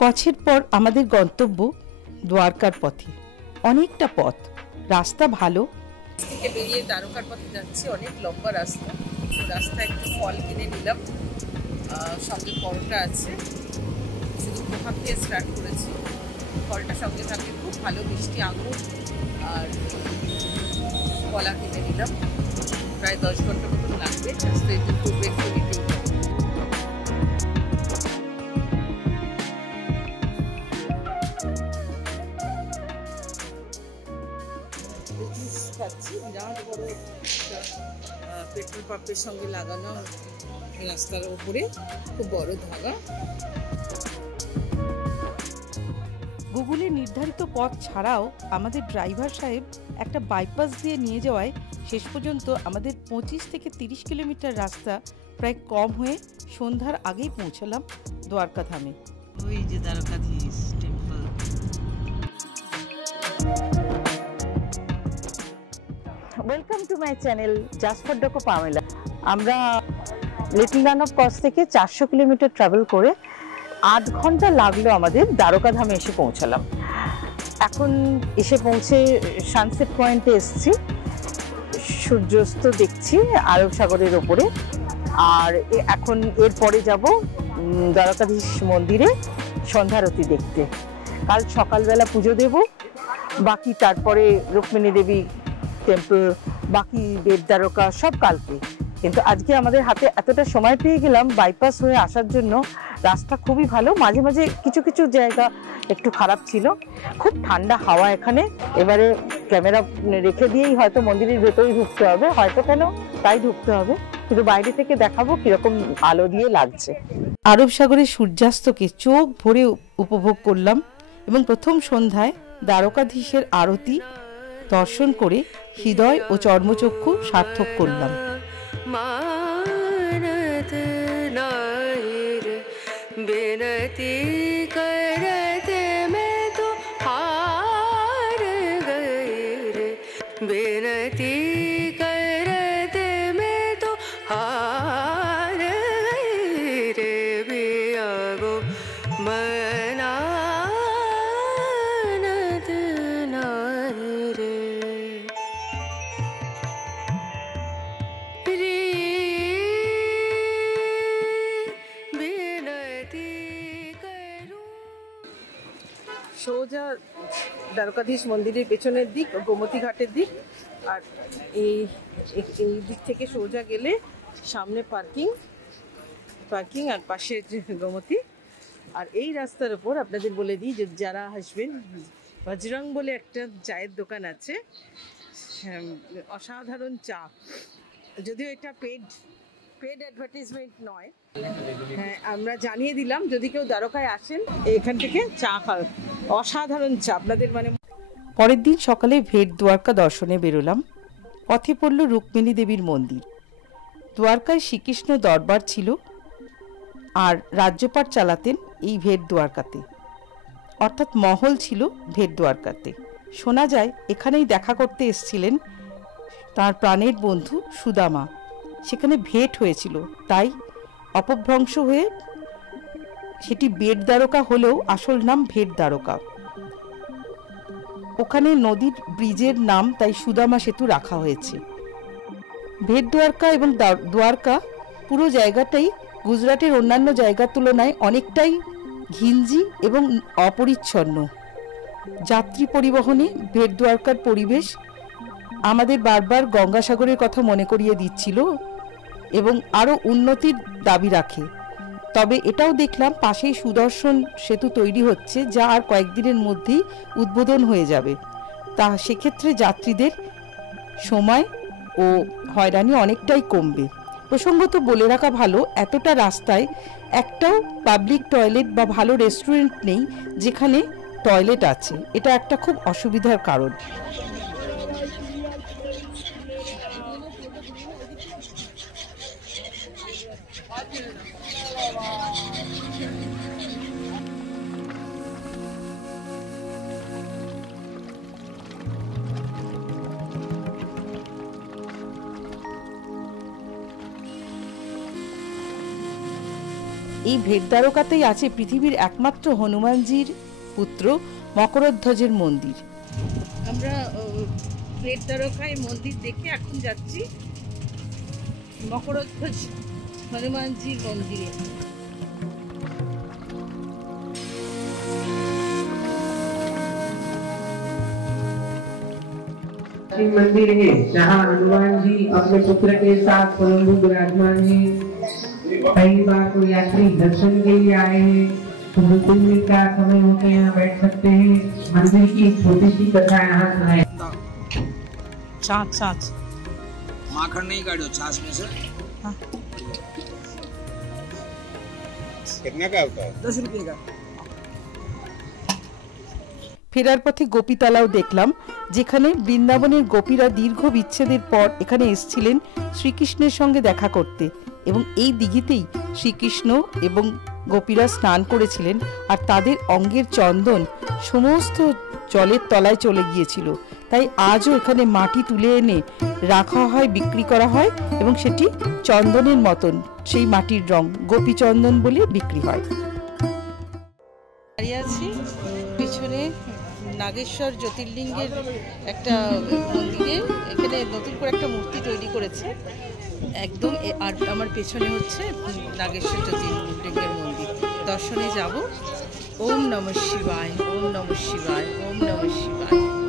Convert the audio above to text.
কচ্ছের পর আমাদের গন্তব্য দ্বারকার পথে। অনেকটা পথ, রাস্তা ভালো। থেকে বেরিয়ে দ্বারকার পথে যাচ্ছি, অনেক লম্বা রাস্তা। রাস্তায় একটু ফল কিনে নিলাম, সঙ্গে পরোটা আছে। শুধু পোহা দিয়ে স্টার্ট করেছি। ফলটা সঙ্গে থাকলে খুব ভালো মিষ্টি আঙুর আর কলা কিনে নিলাম। প্রায় 10 ঘন্টা মতন লাগবে। রাস্তায় পূর্বে একটু মিটিং পাচ্ছি। বিরাট বড় পেট্রোল পাম্পের সঙ্গে লাগানো রাস্তার উপরে খুব বড় ধাগা। গুগলে নির্ধারিত পথ ছাড়াও আমাদের ড্রাইভার সাহেব একটা বাইপাস দিয়ে নিয়ে যাওয়ায় শেষ পর্যন্ত আমাদের 25 থেকে 30 কিলোমিটার রাস্তা প্রায় কম হয়ে সন্ধ্যার আগেই পৌঁছলাম দ্বারকা ধামে। ওই যে Dwarkadhish temple. Welcome to my channel just for ডকো পামেলা। আমরা লিটল রান অফ কচ্ছ থেকে 400 কিলোমিটার ট্রাভেল করে 8 ঘন্টা লাগলো আমাদের দ্বারকা ধামে এসে পৌঁছালাম। এখন এসে পৌঁছে সানসেট পয়েন্টে এসেছি, সূর্যাস্ত দেখছি আরব সাগরের ওপরে। আর এখন এরপরে যাব দ্বারকাধীশ মন্দিরে সন্ধ্যারতি দেখতে। কাল সকালবেলা পুজো দেব, বাকি তারপরে রুক্মিণী দেবী টেম্পল, বাকি বেদ দ্বারকা সব কালকে। কিন্তু আজকে আমাদের হাতে এতটা সময় পেয়ে গেলাম বাইপাস হয়ে আসার জন্য। রাস্তা খুবই ভালো, মাঝে মাঝে কিছু কিছু জায়গা একটু খারাপ ছিল। খুব ঠান্ডা হাওয়া এখানে। এবারে ক্যামেরা রেখে দিয়েই হয়তো মন্দিরের ভেতরেই ঢুকতে হবে, হয়তো কেন তাই ঢুকতে হবে, কিন্তু বাইরে থেকে দেখাবো কিরকম আলো দিয়ে লাগছে। আরব সাগরের সূর্যাস্তকে চোখ ভরে উপভোগ করলাম এবং প্রথম সন্ধ্যায় দ্বারকাধীশের আরতি দর্শন করে হৃদয় ও চর্মচক্ষু সার্থক করলাম। সোজা দ্বারকাধীশ মন্দিরের পেছনের দিক গোমতী ঘাটের দিক, আর এই দিক থেকে সোজা গেলে সামনে পার্কিং আর পাশে গোমতী। আর এই রাস্তার উপর আপনাদের বলে দিই যে যারা আসবেন, বজরং বলে একটা চায়ের দোকান আছে, অসাধারণ চা। যদিও এটা পেড অ্যাডভার্টাইজমেন্ট নয়, হ্যাঁ আমরা জানিয়ে দিলাম যদি কেউ দ্বারকায় আসেন এখান থেকে চা খান, অসাধারণ চা আপনাদের মানে। পরের দিন সকালে ভেট দ্বারকা দর্শনে বেরোলাম। পথে পড়ল রুক্মিণী দেবীর মন্দির। দ্বারকায় শ্রীকৃষ্ণ দরবার ছিল আর রাজ্যপাট চালাতেন এই ভেট দ্বারকাতে, অর্থাৎ মহল ছিল ভেট দ্বারকাতে। শোনা যায় এখানেই দেখা করতে এসেছিলেন তার প্রাণের বন্ধু সুদামা। সেখানে ভেট হয়েছিল, তাই অপভ্রংশ হয়ে সেটি বেট দ্বারকা হলেও আসল নাম ভেট দ্বারকা। ওখানে নদীর ব্রিজের নাম তাই সুদামা সেতু রাখা হয়েছে। ভেট দ্বারকা এবং দ্বারকা পুরো জায়গাটাই গুজরাটের অন্যান্য জায়গার তুলনায় অনেকটাই ঘিঞ্জি এবং অপরিচ্ছন্ন। যাত্রী পরিবহনে ভেট দ্বারকার পরিবেশ আমাদের বারবার গঙ্গাসাগরের কথা মনে করিয়ে দিচ্ছিল এবং আরও উন্নতির দাবি রাখে। তবে এটাও দেখলাম পাশেই সুদর্শন সেতু তৈরি হচ্ছে, যা আর কয়েকদিনের মধ্যেই উদ্বোধন হয়ে যাবে। তা সেক্ষেত্রে যাত্রীদের সময় ও হয়রানি অনেকটাই কমবে। প্রসঙ্গত বলে রাখা ভালো, এতটা রাস্তায় একটাও পাবলিক টয়লেট বা ভালো রেস্টুরেন্ট নেই যেখানে টয়লেট আছে। এটা একটা খুব অসুবিধার কারণ। এই ভেটদ্বারকাতেই আছে পৃথিবীর একমাত্র হনুমানজির পুত্র মকরধ্বজের মন্দির। আমরা ভেটদ্বারকায় মন্দির দেখে এখন যাচ্ছি মকরধ্বজ হনুমানজির মন্দিরে। मंदिर है जहाँ हनुमान जी अपने पुत्र के साथ स्वयं विराजमान है। पहली बार कोई यात्री दर्शन के लिए आए हैं तो बिल्कुल का समय होते यहाँ बैठ सकते हैं। मंदिर की छोटी सी कथा यहाँ सुनाए। छाछ छाछ माखन नहीं काटो, छाछ में से। हाँ। कितना का होता है? 10 रुपये का। ফেরার পথে গোপীতলাও দেখলাম, যেখানে বৃন্দাবনের গোপীরা দীর্ঘ বিচ্ছেদের পর এখানে এসেছিলেন শ্রীকৃষ্ণের সঙ্গে দেখা করতে, এবং এই দিঘিতেই শ্রীকৃষ্ণ এবং গোপীরা স্নান করেছিলেন, আর তাদের অঙ্গের চন্দন সমস্ত জলের তলায় চলে গিয়েছিল। তাই আজও এখানে মাটি তুলে এনে রাখা হয়, বিক্রি করা হয়, এবং সেটি চন্দনের মতন, সেই মাটির রং গোপী চন্দন বলে বিক্রি হয়। দাঁড়িয়ে আছি পিছনে নাগেশ্বর জ্যোতির্লিঙ্গের একটা মন্দিরে। এখানে নতুন করে একটা মূর্তি তৈরি করেছে একদম, আর আমার পেছনে হচ্ছে নাগেশ্বর জ্যোতির্লিঙ্গের মন্দির। দর্শনে যাব। ওম নমঃ শিবায়, ওম নমঃ শিবায়, ওম নমঃ শিবায়।